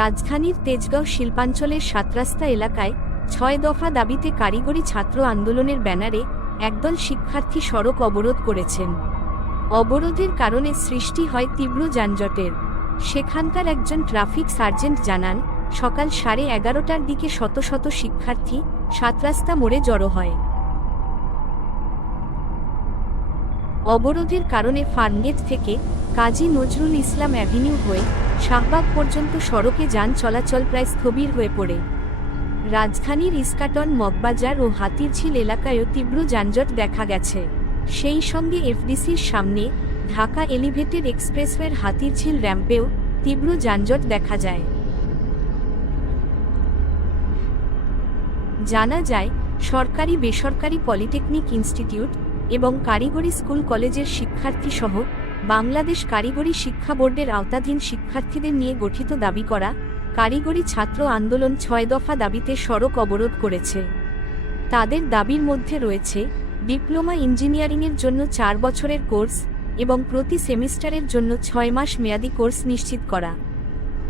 রাজধানীর তেজগাঁও শিল্পাঞ্চলের সাতরাস্তা এলাকায় ছয় দফা দাবিতে কারিগরি ছাত্র আন্দোলনের ব্যানারে একদল শিক্ষার্থী সড়ক অবরোধ করেছেন। অবরোধের কারণে সৃষ্টি হয় তীব্র যানজটের। সেখানকার একজন ট্রাফিক সার্জেন্ট জানান, সকাল সাড়ে এগারোটার দিকে শত শত শিক্ষার্থী সাতরাস্তা মোড়ে জড়ো হয়। অবরোধের কারণে ফার্মগেট থেকে কাজী নজরুল ইসলাম অ্যাভিনিউ হয়ে শাহবাগ পর্যন্ত সড়কে যান চলাচল প্রায় স্থবির হয়ে পড়ে। রাজধানীর ইস্কাটন, মগবাজার ও হাতিরঝিল এলাকায়ও তীব্র যানজট দেখা গেছে। সেই সঙ্গে এফডিসির সামনে ঢাকা এলিভেটেড এক্সপ্রেসওয়ের হাতিরঝিল র্যাম্পেও তীব্র যানজট দেখা যায়। জানা যায়, সরকারি, বেসরকারি পলিটেকনিক ইনস্টিটিউট এবং কারিগরি স্কুল কলেজের শিক্ষার্থী সহ বাংলাদেশ কারিগরি শিক্ষা বোর্ডের আওতাধীন শিক্ষার্থীদের নিয়ে গঠিত দাবি করা কারিগরি ছাত্র আন্দোলন ছয় দফা দাবিতে সড়ক অবরোধ করেছে। তাদের দাবির মধ্যে রয়েছে, ডিপ্লোমা ইঞ্জিনিয়ারিংয়ের জন্য চার বছরের কোর্স এবং প্রতি সেমিস্টারের জন্য ছয় মাস মেয়াদি কোর্স নিশ্চিত করা।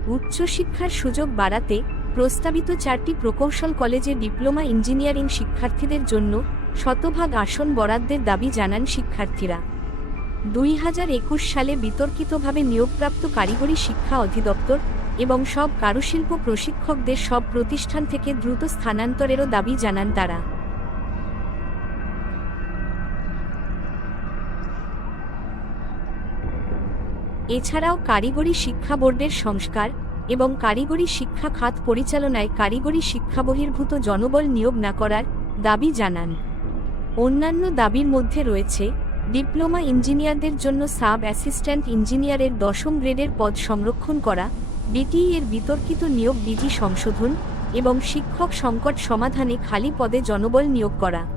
উচ্চশিক্ষার সুযোগ বাড়াতে প্রস্তাবিত চারটি প্রকৌশল কলেজে ডিপ্লোমা ইঞ্জিনিয়ারিং শিক্ষার্থীদের জন্য শতভাগ আসন বরাদ্দের দাবি জানান শিক্ষার্থীরা। দুই হাজার একুশ সালে বিতর্কিতভাবে নিয়োগপ্রাপ্ত কারিগরি শিক্ষা অধিদপ্তর এবং সব কারুশিল্প প্রশিক্ষকদের সব প্রতিষ্ঠান থেকে দ্রুত স্থানান্তরেরও দাবি জানান তারা। এছাড়াও কারিগরি শিক্ষা বোর্ডের সংস্কার এবং কারিগরি শিক্ষা খাত পরিচালনায় কারিগরি শিক্ষা বহির্ভূত জনবল নিয়োগ না করার দাবি জানান। অন্যান্য দাবির মধ্যে রয়েছে ডিপ্লোমা ইঞ্জিনিয়ারদের জন্য সাব অ্যাসিস্ট্যান্ট ইঞ্জিনিয়ারের দশম গ্রেডের পদ সংরক্ষণ করা, বিটিই এর বিতর্কিত নিয়োগ বিধি সংশোধন এবং শিক্ষক সংকট সমাধানে খালি পদে জনবল নিয়োগ করা।